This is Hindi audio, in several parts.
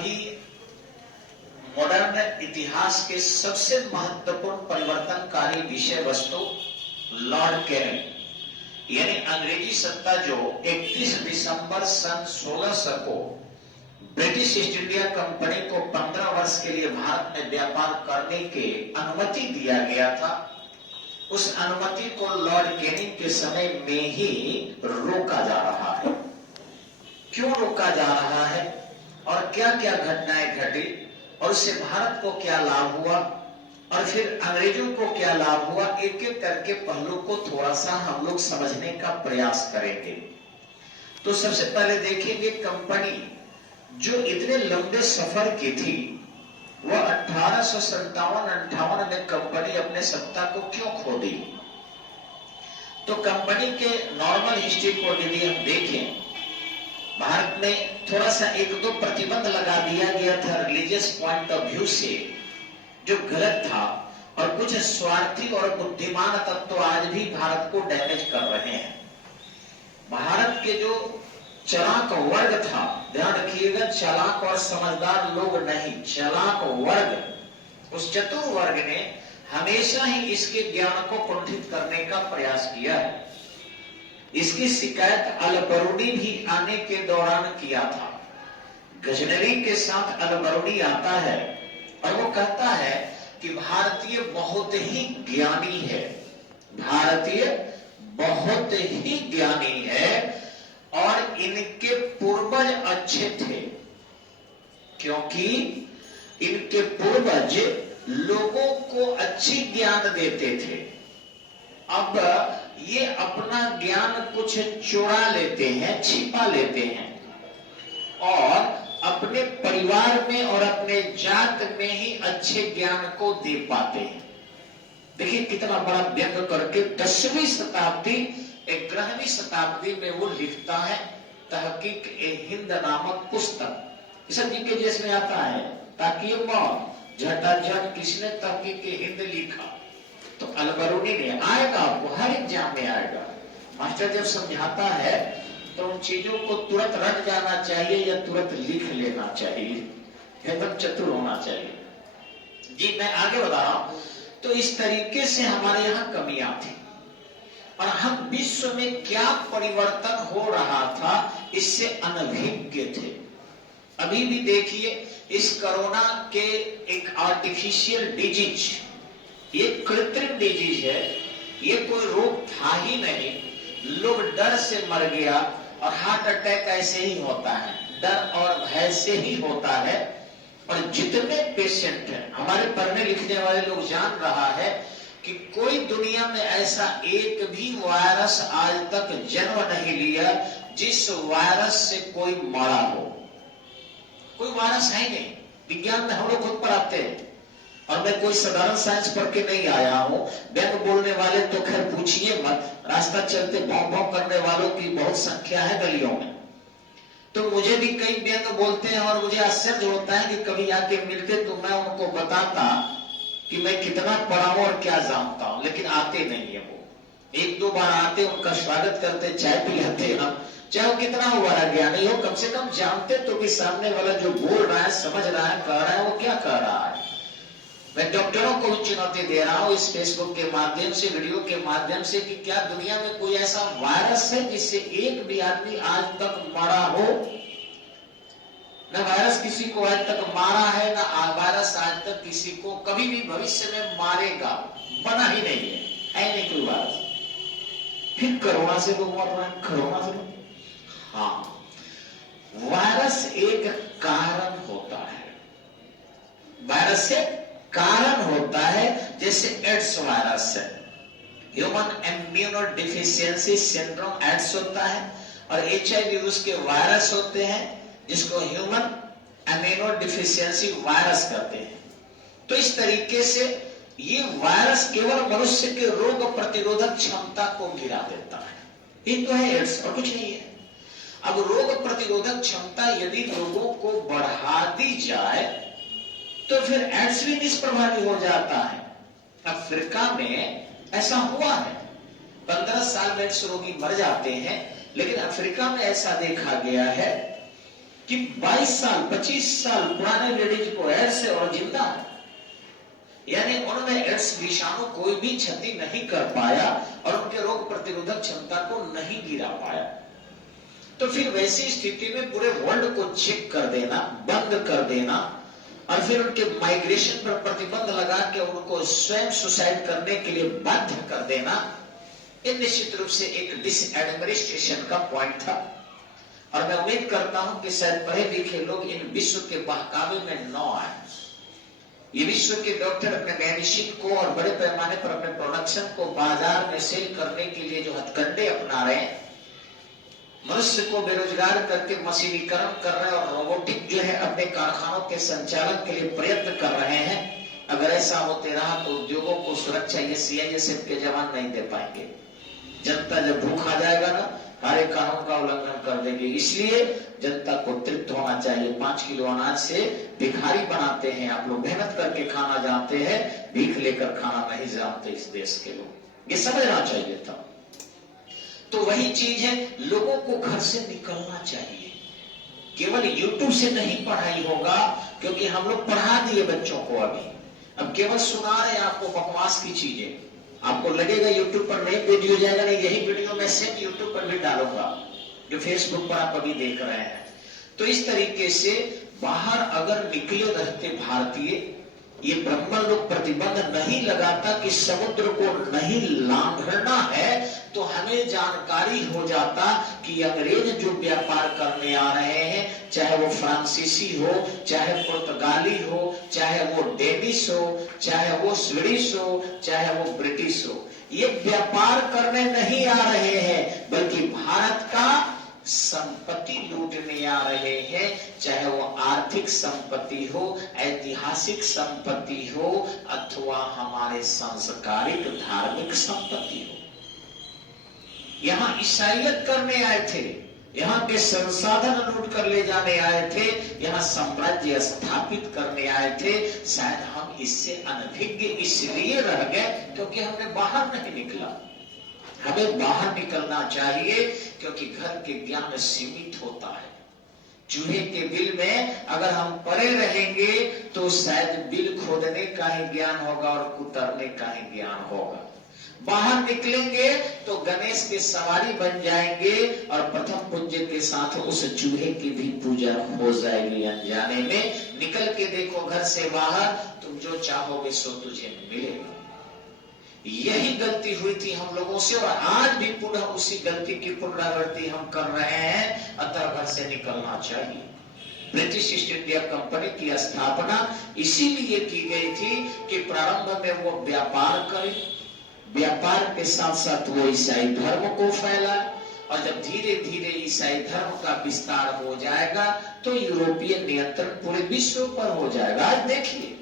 अभी मॉडर्न इतिहास के सबसे महत्वपूर्ण परिवर्तनकारी विषय वस्तु लॉर्ड कैनिंग यानी अंग्रेजी सत्ता जो 31 दिसंबर सन 1600 को ब्रिटिश ईस्ट इंडिया कंपनी को 15 वर्ष के लिए भारत में व्यापार करने के अनुमति दिया गया था, उस अनुमति को लॉर्ड कैनिंग के समय में ही रोका जा रहा है। क्यों रोका जा रहा है और क्या क्या घटनाएं घटी और उससे भारत को क्या लाभ हुआ और फिर अंग्रेजों को क्या लाभ हुआ, एक एक करके पहलू को थोड़ा सा हम लोग समझने का प्रयास करेंगे। तो सबसे पहले देखेंगे कंपनी जो इतने लंबे सफर की थी वह 1857-58 में कंपनी अपने सत्ता को क्यों खो दी। तो कंपनी के नॉर्मल हिस्ट्री को यदि हम देखें, भारत में थोड़ा सा एक दो प्रतिबंध लगा दिया गया था रिलीजियस पॉइंट ऑफ व्यू से जो गलत था, और कुछ स्वार्थी और बुद्धिमान तत्व तो आज भी भारत को डैमेज कर रहे हैं। भारत के जो चालाक वर्ग था, ध्यान रखिएगा, चालाक और समझदार लोग नहीं, चालाक वर्ग, उस चतुर वर्ग ने हमेशा ही इसके ज्ञान को कुंठित करने का प्रयास किया है। इसकी शिकायत अल-बरूनी भी आने के दौरान किया था। गजनवी के साथ अल-बरूनी आता है और वो कहता है कि भारतीय बहुत ही ज्ञानी है, भारतीय बहुत ही ज्ञानी है और इनके पूर्वज अच्छे थे क्योंकि इनके पूर्वज लोगों को अच्छी ज्ञान देते थे। अब ये अपना ज्ञान कुछ चुरा लेते हैं, छिपा लेते हैं और अपने परिवार में और अपने जात में ही अच्छे ज्ञान को दे पाते हैं। देखिए कितना बड़ा व्यंग करके 10वीं शताब्दी 11वीं शताब्दी में वो लिखता है तहकीक ए हिंद नामक पुस्तक। इस जीके में आता है ताकि झटाझट किसने तहकीक ए हिंद लिखा, तो अल-बरूनी ने, आएगा आपको हर एग्जाम में आएगा। मास्टर जब समझाता है तो उन चीजों को तुरंत रट जाना चाहिए या तुरंत लिख लेना चाहिए, एकदम चतुर होना चाहिए। जी मैं आगे बता रहा हूं। तो इस तरीके से हमारे यहाँ कमियां थी और हम विश्व में क्या परिवर्तन हो रहा था इससे अनभिज्ञ थे। अभी भी देखिए इस कोरोना के एक आर्टिफिशियल डिजीज, ये कृत्रिम डिजीज है, ये कोई रोग था ही नहीं, लोग डर से मर गया और हार्ट अटैक ऐसे ही होता है, डर और भय से ही होता है। और जितने पेशेंट हैं, हमारे पढ़ने लिखने वाले लोग जान रहा है कि कोई दुनिया में ऐसा एक भी वायरस आज तक जन्म नहीं लिया जिस वायरस से कोई मरा हो। कोई वायरस है नहीं, विज्ञान में हम लोग खुद पढ़ाते हैं और मैं कोई साधारण साइंस पढ़ के नहीं आया हूं। व्यंग बोलने वाले तो खैर पूछिए मत, रास्ता चलते भौं भौं करने वालों की बहुत संख्या है गलियों में। तो मुझे भी कई व्यंग बोलते हैं और मुझे आश्चर्य होता है कि कभी आके मिलते तो मैं उनको बताता कि मैं कितना पढ़ा हूं और क्या जानता हूं, लेकिन आते नहीं है वो। एक दो बार आते, उनका स्वागत करते, चाय पिलाते हम, चाहे वो कितना हो बड़ा ज्ञानी हो, कम से कम जानते तो कि सामने वाला जो बोल रहा है, समझ रहा है, कह रहा है, वो क्या कह रहा है। मैं डॉक्टरों को चुनौती दे रहा हूं इस फेसबुक के माध्यम से, वीडियो के माध्यम से, कि क्या दुनिया में कोई ऐसा वायरस है जिससे एक भी आदमी आज तक मरा हो। न वायरस किसी को आज तक मारा है, न वायरस आज तक किसी को कभी भी भविष्य में मारेगा, बना ही नहीं है नहीं कोई वायरस। फिर कोरोना से लोग मर रहे हैं, कोरोना से। हाँ, वायरस एक कारण होता है, वायरस से कारण होता है। जैसे एड्स वायरस है, human immuno deficiency syndrome AIDS होता है, और HIV उसके वायरस होते हैं जिसको ह्यूमन इम्यूनो डिफिशियंसी वायरस कहते हैं। तो इस तरीके से ये वायरस केवल मनुष्य के रोग प्रतिरोधक क्षमता को गिरा देता है, ये तो है एड्स और कुछ नहीं है। अब रोग प्रतिरोधक क्षमता यदि लोगों को बढ़ा दी जाए तो फिर एड्स भी निष्प्रभावी हो जाता है। अफ्रीका में ऐसा हुआ है, 15 साल में एड्स रोगी मर जाते हैं, लेकिन अफ्रीका में ऐसा देखा गया है कि 22 साल 25 साल पुराने लेडीज को एड्स है और जिंदा है, यानी उनमें एड्स विषाणु कोई भी क्षति नहीं कर पाया और उनके रोग प्रतिरोधक क्षमता को नहीं गिरा पाया। तो फिर वैसी स्थिति में पूरे वर्ल्ड को चेक कर देना, बंद कर देना और फिर उनके माइग्रेशन पर प्रतिबंध लगा के उनको स्वयं सुसाइड करने के लिए बाध्य कर देना, ये निश्चित रूप से एक डिसएडमिनिस्ट्रेशन का पॉइंट था। और मैं उम्मीद करता हूं कि शायद पढ़े लिखे लोग इन विश्व के बहकावे में न आए। ये विश्व के डॉक्टर अपने मेडिसिन को और बड़े पैमाने पर अपने प्रोडक्शन को बाजार में सेल करने के लिए जो हथकंडे अपना रहे हैं, मनुष्य को बेरोजगार करके मशीनीकरण कर रहे हैं और रोबोटिक जो है अपने कारखानों के संचालन के लिए प्रयत्न कर रहे हैं, अगर ऐसा होते रहा तो उद्योगों को सुरक्षा ये सीआईएसएफ के जवान नहीं दे पाएंगे। जनता जब भूख आ जाएगा ना, हर एक कानून का उल्लंघन कर देंगे। इसलिए जनता को तृप्त होना चाहिए। 5 किलो अनाज से भिखारी बनाते हैं आप लोग, मेहनत करके खाना जानते हैं, भीख लेकर खाना नहीं जानते इस देश के लोग, ये समझना चाहिए था। तो वही चीज है, लोगों को घर से निकलना चाहिए। केवल यूट्यूब से नहीं पढ़ाई होगा, क्योंकि हम लोग पढ़ा दिए बच्चों को। अभी अब केवल सुना रहे आपको बकवास की चीजें, आपको लगेगा यूट्यूब पर नहीं वीडियो जाएगा, नहीं, यही वीडियो मैं सेम यूट्यूब पर भी डालूंगा जो फेसबुक पर आप अभी देख रहे हैं। तो इस तरीके से बाहर अगर निकले रहते भारतीय, ये ब्रह्मन लोग प्रतिबंध नहीं लगाता कि समुद्र को नहीं लांघना है, तो हमें जानकारी हो जाता कि अंग्रेज जो व्यापार करने आ रहे हैं, चाहे वो फ्रांसीसी हो, चाहे पुर्तगाली हो, चाहे वो डेनिश हो, चाहे वो स्वीडिश हो, चाहे वो ब्रिटिश हो, ये व्यापार करने नहीं आ रहे हैं, बल्कि भारत का संपत्ति लूटने आ रहे हैं। चाहे वो आर्थिक संपत्ति हो, ऐतिहासिक संपत्ति हो, अथवा हमारे सांस्कृतिक धार्मिक संपत्ति हो। यहाँ ईसाइयत करने आए थे, यहाँ के संसाधन लूट कर ले जाने आए थे, यहाँ साम्राज्य स्थापित करने आए थे। शायद हम इससे अनभिज्ञ इसलिए रह गए क्योंकि हमने बाहर नहीं निकला। हमें बाहर निकलना चाहिए, क्योंकि घर के ज्ञान सीमित होता है। चूहे के बिल में अगर हम पड़े रहेंगे तो शायद बिल खोदने का ही ज्ञान होगा और कुतरने का ही ज्ञान होगा। बाहर निकलेंगे तो गणेश के सवारी बन जाएंगे और प्रथम पूज्य के साथ उस चूहे की भी पूजा हो जाएगी अनजाने में। निकल के देखो घर से बाहर, तुम जो चाहोगे सो तुझे मिलेगा। यही गलती हुई थी हम लोगों से और आज भी पुनः उसी गलती की पुनरावृत्ति हम कर रहे हैं। अतः घर से निकलना चाहिए। ब्रिटिश ईस्ट इंडिया कंपनी की स्थापना इसीलिए की गई थी कि प्रारंभ में वो व्यापार करे, व्यापार के साथ साथ वो ईसाई धर्म को फैलाए, और जब धीरे धीरे ईसाई धर्म का विस्तार हो जाएगा तो यूरोपीय नियंत्रण पूरे विश्व पर हो जाएगा। आज देखिए,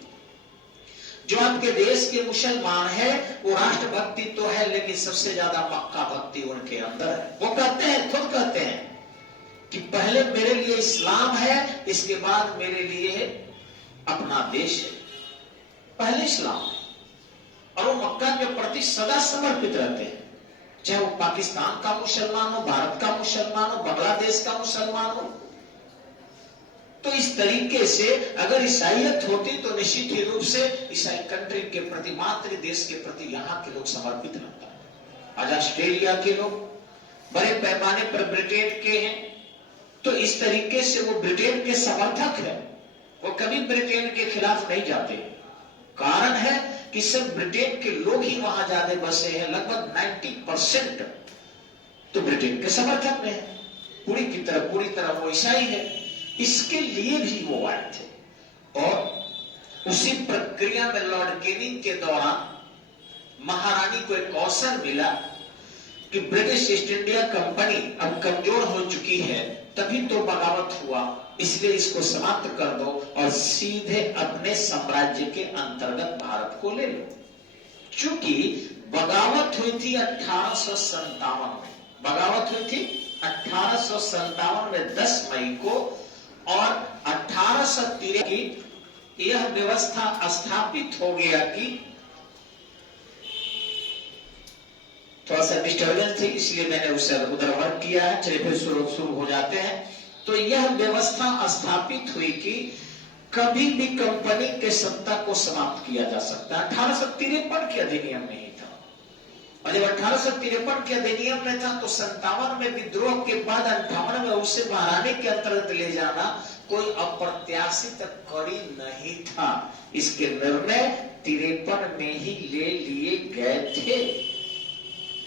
जो आपके देश के मुसलमान है वो राष्ट्रभक्ति तो है, लेकिन सबसे ज्यादा मक्का भक्ति उनके अंदर है। वो कहते हैं, खुद कहते हैं कि पहले मेरे लिए इस्लाम है, इसके बाद मेरे लिए अपना देश है। पहले इस्लाम है और वो मक्का के प्रति सदा समर्पित रहते हैं, चाहे वो पाकिस्तान का मुसलमान हो, भारत का मुसलमान हो, बांग्लादेश का मुसलमान हो। तो इस तरीके से अगर ईसाइयत होती तो निश्चित ही रूप से ईसाई कंट्री के प्रति, मातृ देश के प्रति यहाँ के लोग समर्पित रहता। आज ऑस्ट्रेलिया के लोग बड़े पैमाने पर ब्रिटेन के हैं, तो इस तरीके से वो ब्रिटेन के समर्थक है, वो कभी ब्रिटेन के खिलाफ नहीं जाते। कारण है कि सिर्फ ब्रिटेन के लोग ही वहां ज्यादा बसे हैं, लगभग 90% तो ब्रिटेन के समर्थक में है, पूरी तरह वो ईसाई है। इसके लिए भी वो आए थे और उसी प्रक्रिया में लॉर्ड कैनिंग के दौरान महारानी को एक अवसर मिला कि ब्रिटिश ईस्ट इंडिया कंपनी अब कमजोर हो चुकी है, तभी तो बगावत हुआ, इसलिए इसको समाप्त कर दो और सीधे अपने साम्राज्य के अंतर्गत भारत को ले लो। चूंकि बगावत हुई थी 1857 में, बगावत हुई थी 1857 में 10 मई को, और 1813 की यह व्यवस्था स्थापित हो गया कि थोड़ा सा डिस्टर्बेंस थी, इसलिए मैंने उसे उधर वर्क किया है। चलिए फिर शुरू हो जाते हैं। तो यह व्यवस्था स्थापित हुई कि कभी भी कंपनी के सत्ता को समाप्त किया जा सकता है। 1853 के अधिनियम में ही था, और जब 1853 के अधिनियम में था तो 57 में विद्रोह के बाद 58 में उसे महारानी के अंतर्गत ले जाना कोई अप्रत्याशित कड़ी नहीं था। इसके निर्णय 53 में ही ले लिए गए थे।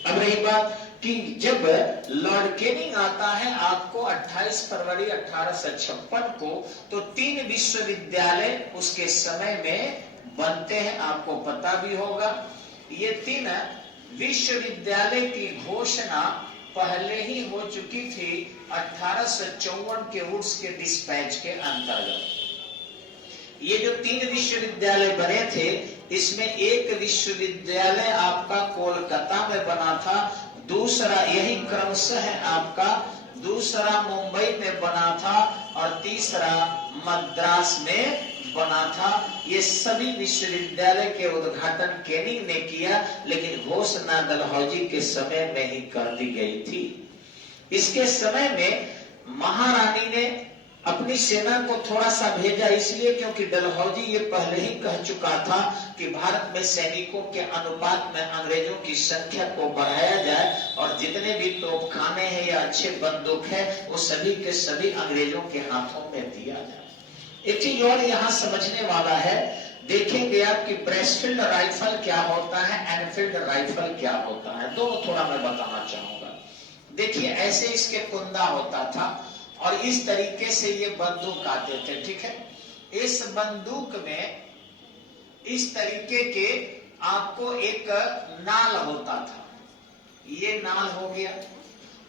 अब रही बात कि जब लॉर्ड कैनिंग आता है आपको 28 फरवरी 1856 को, तो 3 विश्वविद्यालय उसके समय में बनते हैं, आपको पता भी होगा। ये 3 विश्वविद्यालय की घोषणा पहले ही हो चुकी थी 1854 के वुड्स के डिस्पैच के अंतर्गत। ये जो 3 विश्वविद्यालय बने थे, इसमें एक विश्वविद्यालय आपका कोलकाता में बना था, दूसरा यही क्रमशः है आपका, दूसरा मुंबई में बना था, और तीसरा मद्रास में बना था। ये सभी विश्वविद्यालय के उद्घाटन कैनिंग ने किया, लेकिन घोषणा डलहौजी के समय में ही कर दी गई थी। इसके समय में महारानी ने अपनी सेना को थोड़ा सा भेजा, इसलिए क्योंकि डलहौजी ये पहले ही कह चुका था कि भारत में सैनिकों के अनुपात में अंग्रेजों की संख्या को बढ़ाया जाए, और जितने भी तोपखाने हैं या अच्छे बंदूक है वो सभी के सभी अंग्रेजों के हाथों में दिया जाए। एक चीज और यहाँ समझने वाला है, देखेंगे आप कि ब्रेसफील्ड राइफल क्या होता है, एनफील्ड राइफल क्या होता है, दोनों थोड़ा मैं बताना चाहूंगा। देखिए ऐसे इसके कुंदा होता था, और इस तरीके से ये बंदूक आते थे, ठीक है। इस बंदूक में इस तरीके के आपको एक नाल होता था, ये नाल हो गया,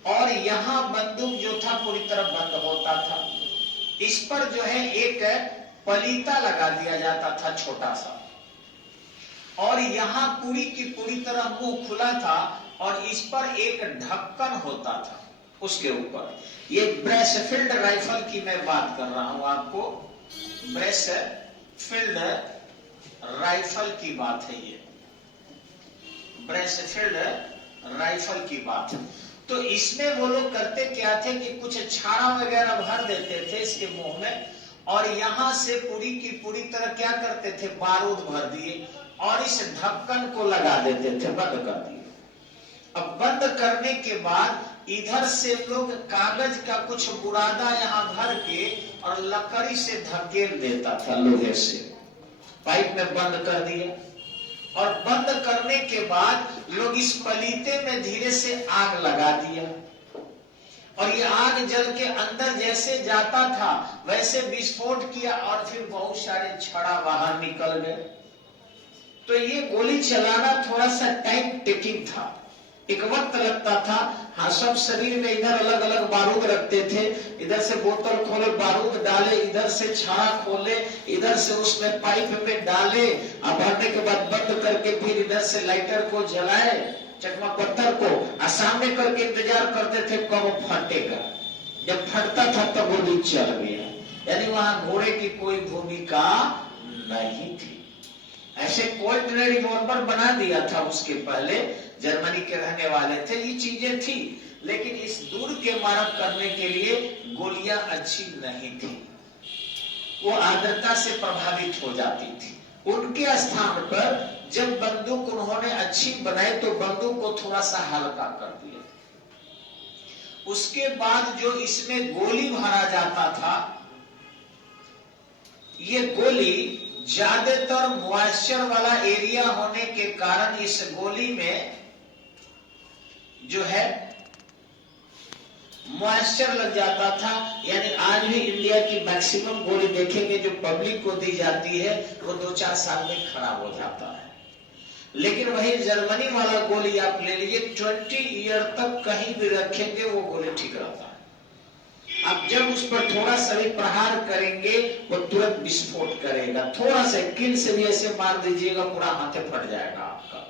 और यहां बंदूक जो था पूरी तरह बंद होता था। इस पर जो है एक पलीता लगा दिया जाता था छोटा सा, और यहां पूरी की पूरी तरह मुंह खुला था, और इस पर एक ढक्कन होता था उसके ऊपर। ये ब्रेसफील्ड राइफल की मैं बात कर रहा हूं आपको, ब्रेसफील्ड राइफल की बात है, ये ब्रेसफील्ड राइफल की बात है। तो इसमें वो लोग करते क्या थे कि कुछ छाड़ा वगैरह भर देते थे इसके मुंह में, और यहां से पूरी की पूरी तरह क्या करते थे, बारूद भर दिए, और इस ढक्कन को लगा देते थे, बंद कर दिए। अब बंद करने के बाद इधर से लोग कागज का कुछ बुरादा यहाँ भर के और लकड़ी से धकेल देता था, लोहे से पाइप में बंद कर दिया, और बंद करने के बाद लोग इस पलीते में धीरे से आग लगा दिया, और ये आग जल के अंदर जैसे जाता था वैसे विस्फोट किया, और फिर बहुत सारे छड़ा बाहर निकल गए। तो ये गोली चलाना थोड़ा सा टाइम टेकिंग था, एक वक्त लगता था। हाँ, सब शरीर में इधर अलग अलग बारूद रखते थे, इधर से बोतल खोले बारूद डाले, इधर से छाड़ा खोले, इधर से उसमें पाइप में डाले, और भरने के बाद बंद करके फिर इधर से लाइटर को जलाए, चकमा पत्थर को, और सामने करके इंतजार करते थे कब फटेगा। जब फटता था तब गोली चल गया, यानी वहां घोड़े की कोई भूमिका नहीं थी। ऐसे कोल्ट ने रिवॉल्वर बना दिया था उसके पहले, जर्मनी के रहने वाले थे, ये चीजें थी, लेकिन इस दूर के मारक करने के लिए गोलियां अच्छी नहीं थी, वो आर्द्रता से प्रभावित हो जाती थी। उनके स्थान पर जब बंदूक उन्होंने अच्छी बनाई तो बंदूक को थोड़ा सा हल्का कर दिया। उसके बाद जो इसमें गोली भरा जाता था, ये गोली ज्यादातर मॉइस्चर वाला एरिया होने के कारण इस गोली में जो है मॉइस्चर लग जाता था। यानी आज भी इंडिया की मैक्सिमम गोली देखेंगे जो पब्लिक को दी जाती है वो 2-4 साल में खराब हो जाता है, लेकिन वही जर्मनी वाला गोली आप ले लीजिए, 20 ईयर तक कहीं भी रखेंगे वो गोली ठीक रहता है। अब जब उस पर थोड़ा सा भी प्रहार करेंगे वो तुरंत विस्फोट करेगा, थोड़ा सा किल से भी ऐसे मार दीजिएगा पूरा हाथे फट जाएगा आपका,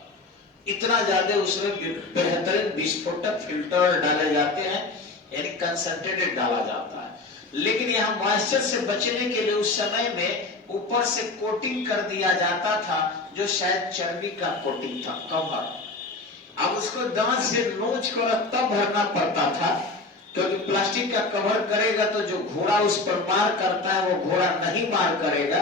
इतना ज्यादा उसमें बेहतरीन विस्फोटक फिल्टर डाले जाते हैं, यानी कंसंट्रेटेड डाला जाता है। लेकिन यहाँ मॉइस्चर से बचने के लिए उस समय में ऊपर से कोटिंग कर दिया जाता था, जो शायद चर्बी का कोटिंग था, कवर। अब उसको दांत से नोच कर तब भरना पड़ता था, क्योंकि प्लास्टिक का कवर करेगा तो जो घोड़ा उस पर मार करता है वो घोड़ा नहीं मार करेगा।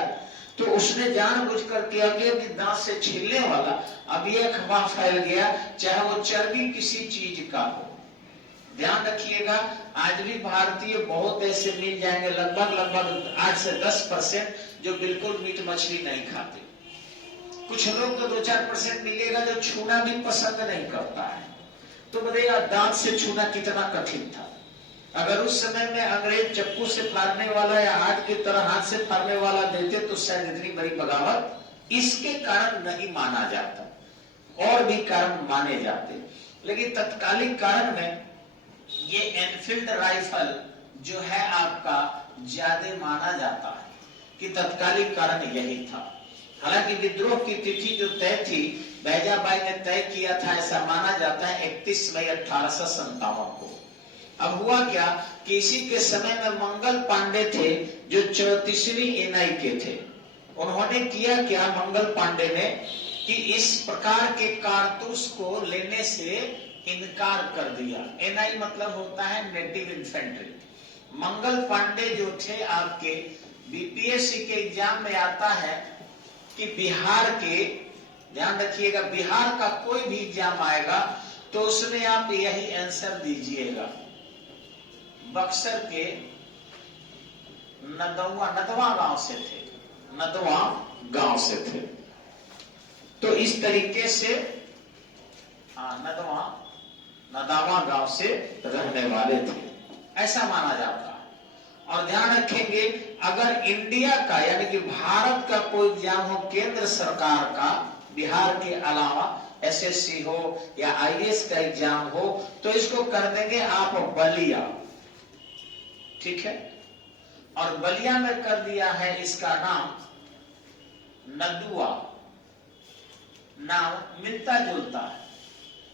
तो उसने जानबूझ कर किया कि दांत से छीलने वाला, अब ये अफवाह फैल गया, चाहे वो चर्बी किसी चीज का हो। ध्यान रखिएगा, आज भी भारतीय बहुत ऐसे मिल जाएंगे, लगभग 8 से 10% जो बिल्कुल मीट मछली नहीं खाते। कुछ लोग तो 2-4% मिलेगा जो छूना भी पसंद नहीं करता है। तो बताइए दांत से छूना कितना कठिन था। अगर उस समय में अंग्रेज चक्कू से फाड़ने वाला या हाथ की तरह हाथ से फाड़ने वाला देते तो शायद इतनी बड़ी बगावत इसके कारण नहीं माना जाता, और भी कारण माने जाते। लेकिन तत्कालिक कारण में ये एनफील्ड राइफल जो है आपका ज्यादा माना जाता है कि तत्कालिक कारण यही था। हालांकि विद्रोह की तिथि जो तय थी बैजाबाई ने तय किया था, ऐसा माना जाता है 31 मई 1857 को। अब हुआ क्या कि इसी के समय में मंगल पांडे थे जो 34वीं एनआई के थे। उन्होंने किया क्या, मंगल पांडे ने, कि इस प्रकार के कारतूस को लेने से इनकार कर दिया। एनआई मतलब होता है नेटिव इन्फेंट्री। मंगल पांडे जो थे आपके बीपीएससी के एग्जाम में आता है कि बिहार के, ध्यान रखिएगा, बिहार का कोई भी एग्जाम आएगा तो उसमें आप यही आंसर दीजिएगा, बक्सर के नदवा गांव से थे, नदवा गांव से थे। तो इस तरीके से नदावा गांव से रहने वाले थे, ऐसा माना जाता है। और ध्यान रखेंगे, अगर इंडिया का यानी कि भारत का कोई एग्जाम हो केंद्र सरकार का, बिहार के अलावा एसएससी हो या आईएएस का एग्जाम हो, तो इसको कर देंगे आप बलिया, ठीक है। और बलिया में कर दिया है इसका नाम नदुआ, नाम मिलता जुलता है।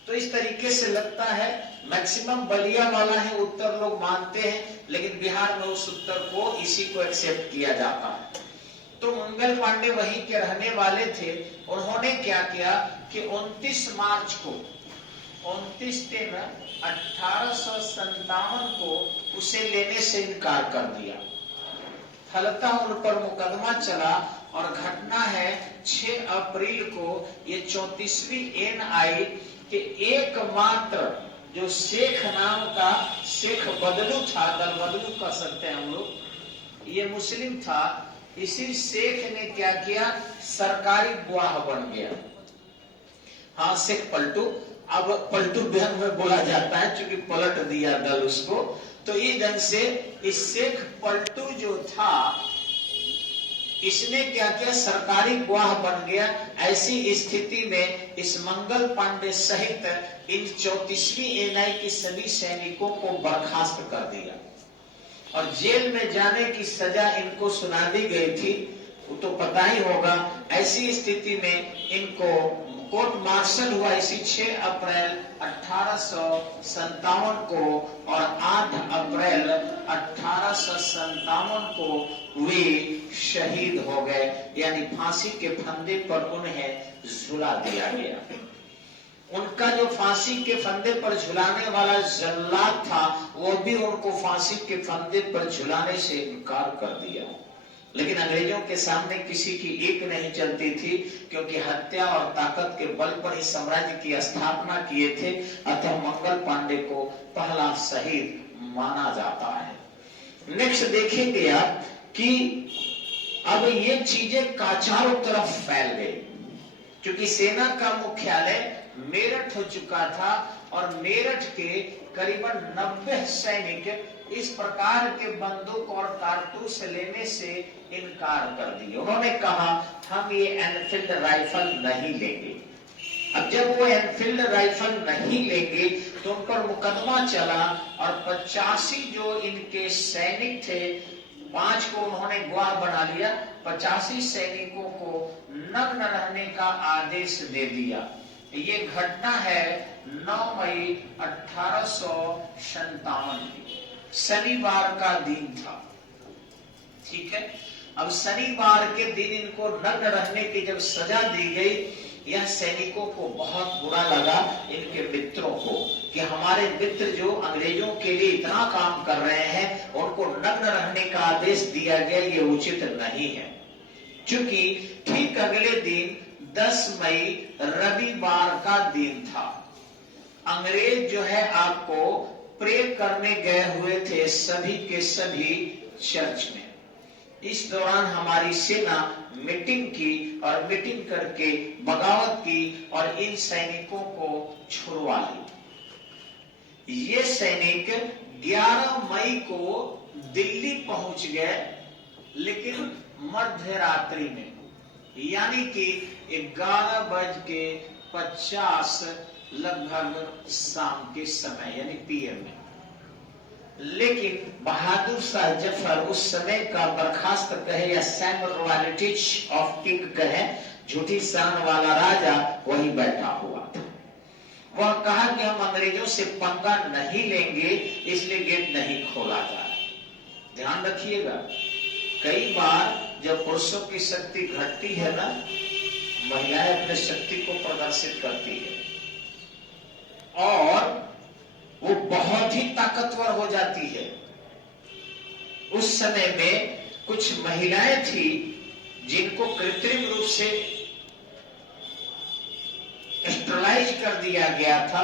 तो इस तरीके से लगता है मैक्सिमम बलिया वाला है उत्तर लोग मानते हैं, लेकिन बिहार में उस उत्तर को इसी को एक्सेप्ट किया जाता है। तो मंगल पांडे वहीं के रहने वाले थे। उन्होंने क्या किया कि 29 मार्च को 1857 को उसे लेने से इनकार कर दिया। फलतः उन पर मुकदमा चला और घटना है 6 अप्रैल को ये 34वीं एनआई के एकमात्र जो शेख नाम का शेख बदलू था, दल बदलू कह सकते हैं हम लोग, ये मुस्लिम था। इसी शेख ने क्या किया, सरकारी गवाह बन गया। हाँ, शेख पलटू, अब पलटू बहन में बोला जाता है क्योंकि पलट दिया दल उसको। तो इस ढंग से इस शेख पलटू जो था इसने क्या किया, सरकारी गवाह बन गया। ऐसी स्थिति में इस मंगल पांडे सहित इन 34वीं एनआई के सभी सैनिकों को बर्खास्त कर दिया और जेल में जाने की सजा इनको सुना दी गई थी, वो तो पता ही होगा। ऐसी स्थिति में इनको कोर्ट मार्शल हुआ इसी 6 अप्रैल 1857 को और 8 अप्रैल 1857 को वे शहीद हो गए, यानी फांसी के फंदे पर उन्हें झुला दिया गया। उनका जो फांसी के फंदे पर झुलाने वाला जल्लाद था वो भी उनको फांसी के फंदे पर झुलाने से इनकार कर दिया। लेकिन अंग्रेजों के सामने किसी की एक नहीं चलती थी, क्योंकि हत्या और ताकत के बल पर ही साम्राज्य की स्थापना किए थे। अतः मंगल पांडे को पहला शहीद माना जाता है। नेक्स्ट देखेंगे आप कि अब ये चीजें चारों तरफ फैल गई, क्योंकि सेना का मुख्यालय मेरठ हो चुका था और मेरठ के करीबन 90 सैनिक इस प्रकार के बंदूक और कारतूस लेने से इनकार कर दिए। उन्होंने कहा हम ये एनफील्ड राइफल नहीं लेंगे। अब जब वो एनफील्ड राइफल नहीं लेंगे तो उन पर मुकदमा चला और 85 जो इनके सैनिक थे, 5 को उन्होंने गवाह बना लिया, 85 सैनिकों को नग्न रहने का आदेश दे दिया। ये घटना है 9 मई 1857 की, शनिवार का दिन था, ठीक है। अब शनिवार के दिन इनको नग्न रहने की जब सजा दी गई यह सैनिकों को बहुत बुरा लगा, इनके मित्रों को, कि हमारे मित्र जो अंग्रेजों के लिए इतना काम कर रहे हैं उनको नग्न रहने का आदेश दिया गया, ये उचित नहीं है। क्योंकि ठीक अगले दिन 10 मई रविवार का दिन था। अंग्रेज जो है आपको प्रे करने गए हुए थे सभी के सभी चर्च में। इस दौरान हमारी सेना मीटिंग की और मीटिंग करके बगावत की और इन सैनिकों को छुड़वा ली। ये सैनिक 11 मई को दिल्ली पहुंच गए, लेकिन मध्य रात्रि में, यानी कि 11:50 लगभग शाम के समय, यानी पीएम में। लेकिन बहादुर शाह जफर उस समय का बर्खास्त कहे या सैमरवालिटीज ऑफ किंग कहे, झूठी शान वाला राजा, वही बैठा हुआ था। वह कहा कि हम अंग्रेजों से पंगा नहीं लेंगे, इसलिए गेट नहीं खोला जाए। ध्यान रखिएगा, कई बार जब पुरुषों की शक्ति घटती है ना, महिलाएं अपने शक्ति को प्रदर्शित करती है और वो बहुत ही ताकतवर हो जाती है। उस समय में कुछ महिलाएं थी जिनको कृत्रिम रूप से स्टरलाइज कर दिया गया था,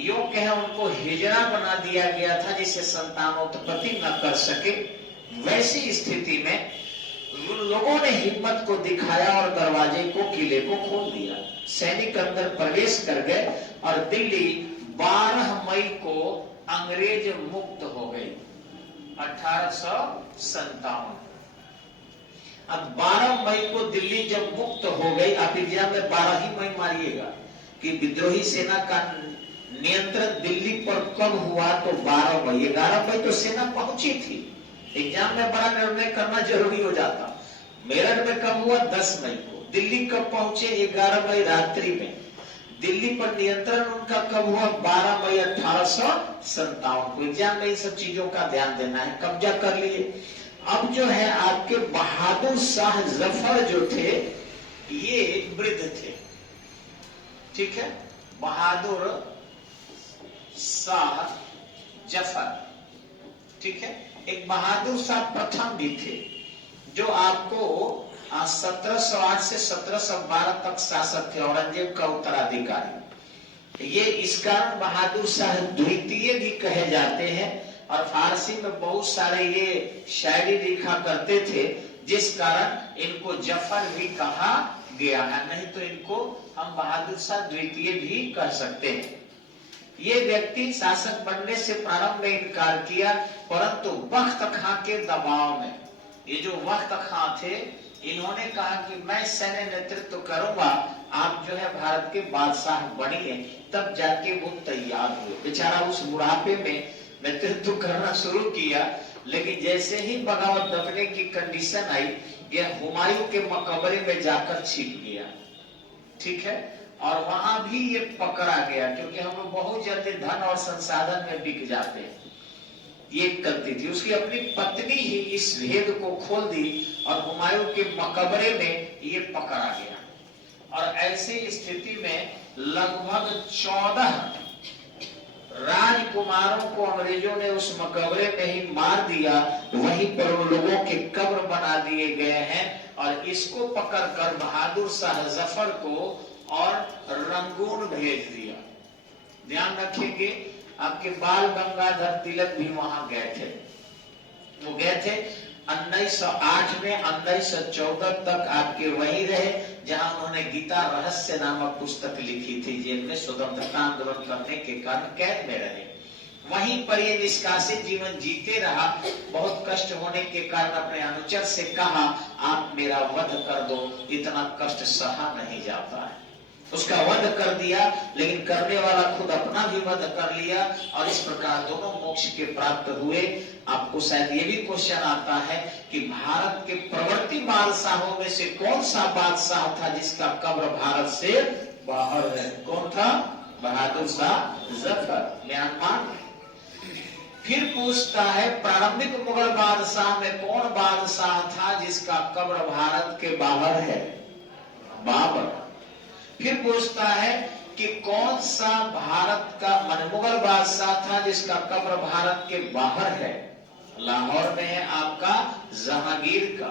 यो कहे उनको हिजड़ा बना दिया गया था जिससे संतानोत्पत्ति न कर सके। वैसी स्थिति में लोगों ने हिम्मत को दिखाया और दरवाजे को, किले को खोल दिया। सैनिक अंदर प्रवेश कर गए और दिल्ली 12 मई को अंग्रेज मुक्त हो गई, 1857। अब 12 मई को दिल्ली जब मुक्त हो गई, आप एग्जाम में 12 ही मई मारिएगा कि विद्रोही सेना का नियंत्रण दिल्ली पर कब हुआ, तो 12 मई। 11 मई तो सेना पहुंची थी। एग्जाम में बड़ा निर्णय करना जरूरी हो जाता। मेरठ में कब हुआ, 10 मई को। दिल्ली कब पहुंचे, 11 मई रात्रि में। दिल्ली पर नियंत्रण उनका कब हुआ, 12 मई 1857 को। एग्जाम में इन सब चीजों का ध्यान देना है। कब्जा कर लिए। अब जो है आपके बहादुर शाह जफर जो थे, ये वृद्ध थे, ठीक है। बहादुर शाह जफर, ठीक है। एक बहादुर शाह प्रथम भी थे जो आपको 1708 से 1712 तक शासक थे, औरंगजेब का उत्तराधिकारी। ये इस कारण बहादुर शाह द्वितीय भी कहे जाते हैं और फारसी में बहुत सारे ये शायरी लिखा करते थे, जिस कारण इनको जफर भी कहा गया है। नहीं तो इनको हम बहादुर शाह द्वितीय भी कह सकते हैं। ये व्यक्ति शासक बनने से प्रारंभ में इनकार किया, परंतु बख्त खां के दबाव में, ये जो बख्त खां थे, इन्होंने कहा कि मैं सैन्य नेतृत्व करूंगा, आप जो है भारत के बादशाह बनिए। तब जाके वो तैयार हुए। बेचारा उस बुढ़ापे में नेतृत्व करना शुरू किया, लेकिन जैसे ही बगावत दबने की कंडीशन आई, यह हुमायूं के मकबरे में जाकर छिप गया, ठीक है। और वहां भी ये पकड़ा गया, क्योंकि हम लोग बहुत जल्दी धन और संसाधन में बिक जाते हैं। ये करती थी। उसकी अपनी पत्नी ही इस भेद को खोल दी और हुमायूं के मकबरे में ये पकड़ा गया। और ऐसी स्थिति में लगभग 14 राजकुमारों को अंग्रेजों ने उस मकबरे में ही मार दिया। वहीं पर उन लोगों के कब्र बना दिए गए हैं और इसको पकड़कर बहादुर शाह जफर को और रंगून भेज दिया। ध्यान रखेंगे, आपके बाल गंगाधर तिलक भी वहां गए थे। वो गए थे 1908 में 1914 तक आपके वहीं रहे, जहां उन्होंने गीता रहस्य नामक पुस्तक लिखी थी। जेल में स्वतंत्रता आंदोलन करने के कारण कैद में रहे। वहीं पर ये निष्कासित जीवन जीते रहा। बहुत कष्ट होने के कारण अपने अनुचर से कहा, आप मेरा वध कर दो, इतना कष्ट सहा नहीं जाता है। उसका वध कर दिया, लेकिन करने वाला खुद अपना भी वध कर लिया और इस प्रकार दोनों मोक्ष के प्राप्त हुए। आपको शायद ये भी क्वेश्चन आता है कि भारत के प्रवर्ती बादशाहों में से कौन सा बादशाह था जिसका कब्र भारत से बाहर है? कौन था? बहादुर शाह जफर, म्यांमार। फिर पूछता है, प्रारंभिक मुगल बादशाह में कौन बादशाह था जिसका कब्र भारत के बाहर है? बाबर। फिर पूछता है कि कौन सा भारत का मुगल बादशाह था जिसका कब्र भारत के बाहर है, लाहौर में है आपका जहांगीर का।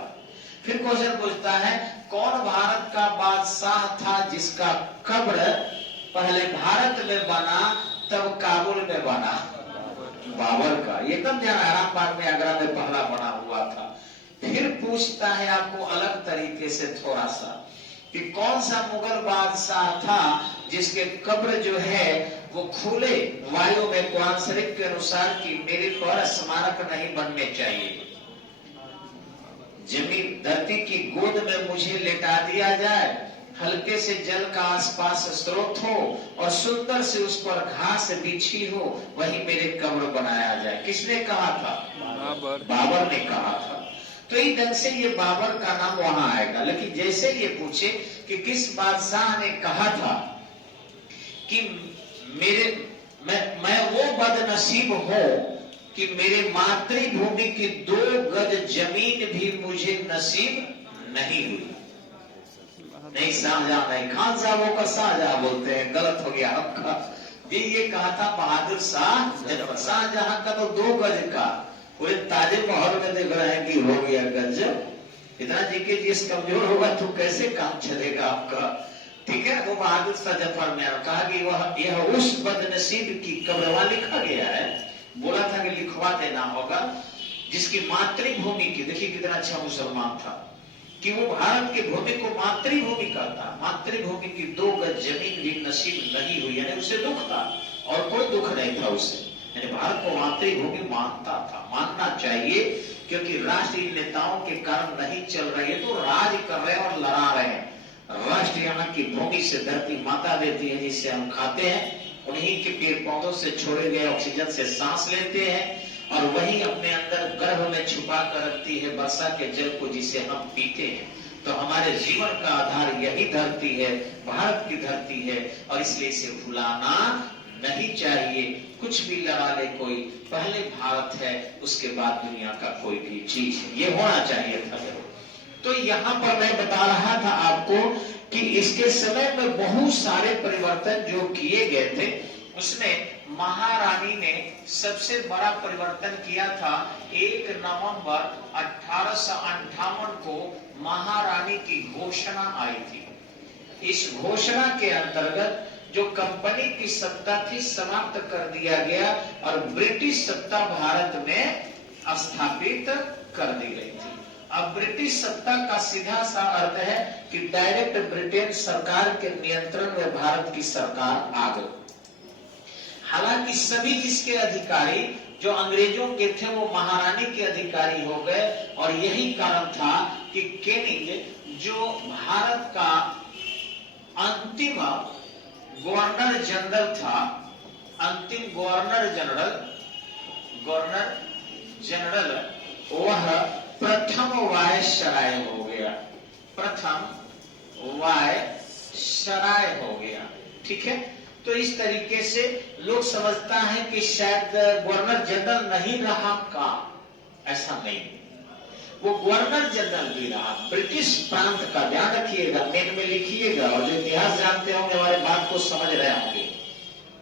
फिर क्वेश्चन पूछता है कौन भारत का बादशाह था जिसका कब्र पहले भारत में बना तब काबुल में बना, बाबर का। ये कब जाना, इलाहाबाद में आगरा में पहला बना हुआ था। फिर पूछता है आपको अलग तरीके से थोड़ा सा कि कौन सा मुगल बादशाह था जिसके कब्र जो है वो खुले वायु में कुरान शरीफ के अनुसार कि मेरे पर स्मारक नहीं बनने चाहिए, जमीन धरती की गोद में मुझे लेटा दिया जाए, हल्के से जल का आसपास स्रोत हो और सुंदर से उस पर घास बिछी हो, वही मेरे कब्र बनाया जाए। किसने कहा था? बाबर ने कहा था। तो इस ढंग से ये बाबर का नाम वहां आएगा। लेकिन जैसे ये पूछे कि किस बादशाह ने कहा था कि मैं वो बदनसीब हूं कि मेरे मातृभूमि की 2 गज जमीन भी मुझे नसीब नहीं हुई। नहीं शाहजहां नहीं, खान साहब का शाहजहां बोलते हैं, गलत हो गया आपका। ये कहा था बहादुर शाह। शाहजहां का तो 2 गज का, पूरे ताजमहल में देख रहे हैं कि हो गया गज। इतना जीकेजीएस कमजोर होगा तो कैसे काम चलेगा आपका। ठीक है, वो बहादुर शाह जफर ने कहा कि यह उस बदनसीब की कब्र, वहां लिखा गया है, बोला था कि लिखवा देना होगा, जिसकी मातृभूमि की, देखिए कितना अच्छा मुसलमान था कि वो भारत की भूमि को मातृभूमि कहता, मातृभूमि की 2 गज जमीन भी नसीब नहीं हुई, यानी उसे दुख था और कोई दुख नहीं था उसे। यानी भारत को मातृभूमि मानता था, मानना चाहिए, क्योंकि राष्ट्रीय नेताओं के कारण नहीं चल रही है, तो राज कर रहे हैं और लड़ा रहे हैं। राष्ट्र यहाँ की भूमि से धरती माता देती है जिससे हम खाते हैं, उन्हीं के पेड़ पौधों से छोड़े गए ऑक्सीजन से सांस लेते हैं, और वही अपने अंदर गर्भ में छुपा कर रखती है वर्षा के जल को जिसे हम पीते हैं। तो हमारे जीवन का आधार यही धरती है, भारत की धरती है, और इसलिए इसे भुलाना नहीं चाहिए। कुछ भी लड़ा ले कोई, पहले भारत है, उसके बाद दुनिया का कोई भी चीज है, ये होना चाहिए था जरूर। तो यहाँ पर मैं बता रहा था आपको कि इसके समय में बहुत सारे परिवर्तन जो किए गए थे, उसमें महारानी ने सबसे बड़ा परिवर्तन किया था। 1 नवंबर 1858 को महारानी की घोषणा आई थी। इस घोषणा के अंतर्गत जो कंपनी की सत्ता थी समाप्त कर दिया गया और ब्रिटिश सत्ता भारत में स्थापित कर दी गई थी। अब ब्रिटिश सत्ता का सीधा सा अर्थ है कि डायरेक्ट ब्रिटेन सरकार के नियंत्रण में भारत की सरकार आ गई। हालांकि सभी इसके अधिकारी जो अंग्रेजों के थे वो महारानी के अधिकारी हो गए, और यही कारण था कि केनिंग जो भारत का अंतिम गवर्नर जनरल था, अंतिम गवर्नर जनरल वह प्रथम वायसराय हो गया, प्रथम वायसराय हो गया। ठीक है, तो इस तरीके से लोग समझता है कि शायद गवर्नर जनरल नहीं रहा का, ऐसा नहीं, वो गवर्नर जनरल भी रहा। ब्रिटिश प्रांत का ध्यान रखिएगा, मेन में लिखिएगा, और जो इतिहास जानते होंगे हमारे बात को समझ रहे होंगे,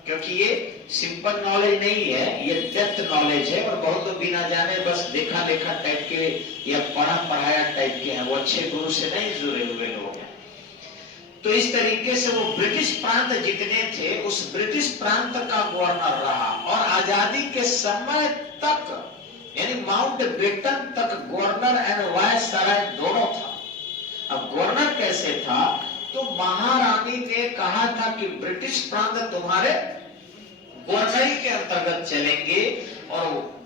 क्योंकि ये सिंपल नॉलेज नहीं है, ये डेप्थ नॉलेज है। और बहुत लोग बिना जाने बस देखा लेखा टाइप के या पढ़ा पढ़ाया टाइप के हैं, वो अच्छे गुरु से नहीं जुड़े हुए लोग हैं। तो इस तरीके से वो ब्रिटिश प्रांत जितने थे उस ब्रिटिश प्रांत का गवर्नर रहा, और आजादी के समय तक यानी माउंट बेटन तक गवर्नर एंड वायसराय दोनों था। अब गवर्नर कैसे था, तो महारानी ने कहा था कि ब्रिटिश प्रांत तुम्हारे गवर्नरी के अंतर्गत चलेंगे, और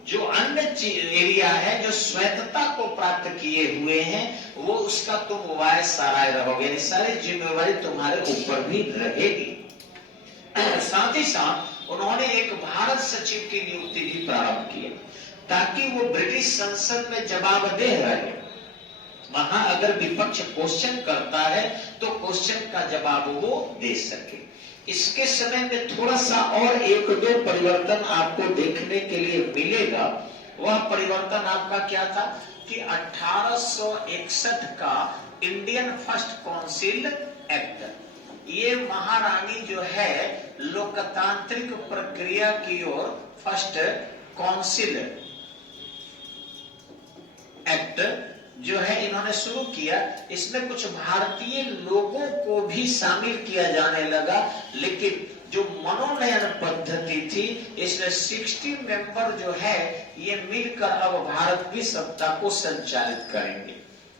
जो अन्य एरिया है जो स्वायत्तता को प्राप्त किए हुए हैं वो उसका तुम वायसराय रहोगे, सारी जिम्मेवारी तुम्हारे ऊपर भी रहेगी। साथ ही साथ उन्होंने एक भारत सचिव की नियुक्ति भी प्रारंभ की, ताकि वो ब्रिटिश संसद में जवाबदेह रहे। वहां अगर विपक्ष क्वेश्चन करता है तो क्वेश्चन का जवाब वो दे सके। इसके समय में थोड़ा सा और 1-2 परिवर्तन आपको देखने के लिए मिलेगा। वह परिवर्तन आपका क्या था कि 1861 का इंडियन फर्स्ट काउंसिल एक्ट, ये महारानी जो है लोकतांत्रिक प्रक्रिया की ओर फर्स्ट काउंसिल एक्ट जो है इन्होंने शुरू किया। इसमें कुछ भारतीय लोगों को भी शामिल किया जाने लगा, लेकिन जो मनोनयन पद्धति थी इसमें 60 मेंबर जो है ये मिलकर अब भारत की सत्ता को संचालित करेंगे।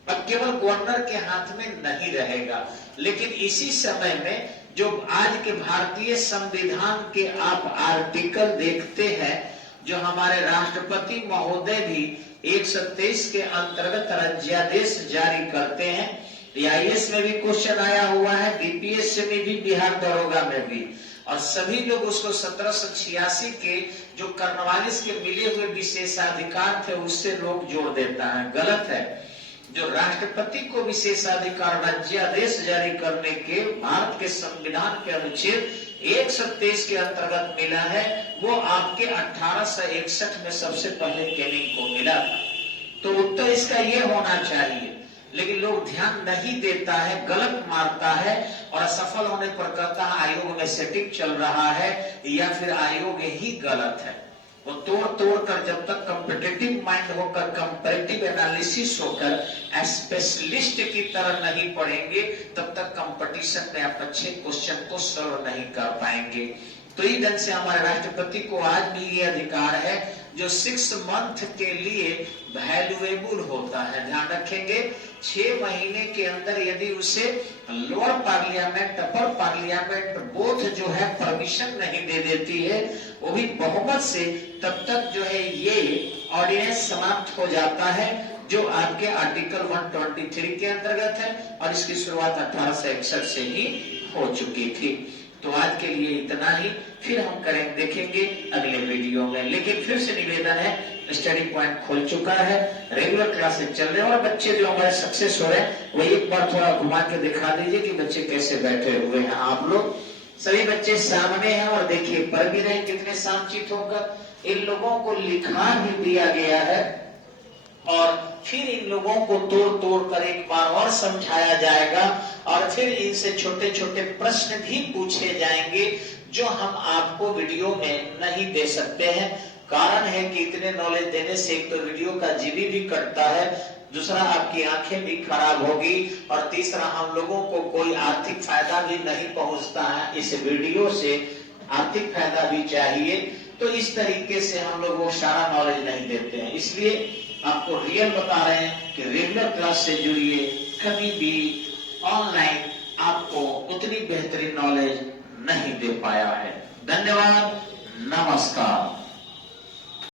अब केवल गवर्नर के हाथ में नहीं रहेगा, लेकिन इसी समय में जो आज के भारतीय संविधान के आप आर्टिकल देखते हैं, जो हमारे राष्ट्रपति महोदय भी 123 के अंतर्गत राज्यादेश जारी करते हैं। आईएएस में भी क्वेश्चन आया हुआ है, बीपीएस में भी, बिहार दरोगा में भी, और सभी लोग उसको 1786 के जो कर्नवालिस के मिले हुए विशेषाधिकार थे उससे लोग जोड़ देता है। गलत है। जो राष्ट्रपति को विशेषाधिकार राज्यादेश जारी करने के भारत के संविधान के अनुच्छेद 123 के अंतर्गत मिला है, वो आपके 1861 में सबसे पहले कैनिंग को मिला था। तो उत्तर इसका ये होना चाहिए, लेकिन लोग ध्यान नहीं देता है, गलत मारता है और असफल होने पर कहता है आयोग में सेटिंग चल रहा है या फिर आयोग ही गलत है। वो तोड़ तोड़ कर जब तक कॉम्पिटिटिव माइंड होकर, कंपैरेटिव एनालिसिस होकर स्पेशलिस्ट की तरह नहीं पढ़ेंगे, तब तक कंपटीशन में आप अच्छे क्वेश्चन को सॉल्व नहीं कर पाएंगे। तो इस ढंग से हमारे राष्ट्रपति को आज भी ये अधिकार है जो 6 मंथ के लिए वैल्यूएबल होता है। ध्यान रखेंगे, 6 महीने के अंदर यदि उसे लोअर पार्लियामेंट, अपर पार्लियामेंट बोथ जो है परमिशन नहीं दे देती है, वो भी बहुमत से, तब तक जो है ये ऑर्डिनेंस समाप्त हो जाता है, जो आपके आर्टिकल 123 के अंतर्गत है, और इसकी शुरुआत 1861 से ही हो चुकी थी। तो आज के लिए इतना ही, फिर हम देखेंगे अगले वीडियो में। लेकिन फिर से निवेदन है, स्टडी पॉइंट खोल चुका है, रेगुलर क्लासेस चल रहे हैं, और बच्चे जो हमारे सक्सेस हो रहे हैं वो एक बार थोड़ा घुमा के दिखा दीजिए कि बच्चे कैसे बैठे हुए हैं। आप लोग सभी बच्चे सामने हैं और देखिए पढ़ भी रहे कितने शांतचित्त होकर। इन लोगों को लिखा भी दिया गया है और फिर इन लोगों को तोड़ तोड़ कर एक बार और समझाया जाएगा, और फिर इनसे छोटे छोटे प्रश्न भी पूछे जाएंगे जो हम आपको वीडियो में नहीं दे सकते हैं। कारण है कि इतने नॉलेज देने से एक तो वीडियो का जीबी भी कटता है, दूसरा आपकी आंखें भी खराब होगी, और तीसरा हम लोगों को कोई आर्थिक फायदा भी नहीं पहुंचता है। इस वीडियो से आर्थिक फायदा भी चाहिए, तो इस तरीके से हम लोग वो सारा नॉलेज नहीं देते हैं। इसलिए आपको रियल बता रहे हैं कि रेगुलर क्लास से जुड़िए, कभी भी ऑनलाइन आपको उतनी बेहतरीन नॉलेज नहीं दे पाया है। धन्यवाद, नमस्कार।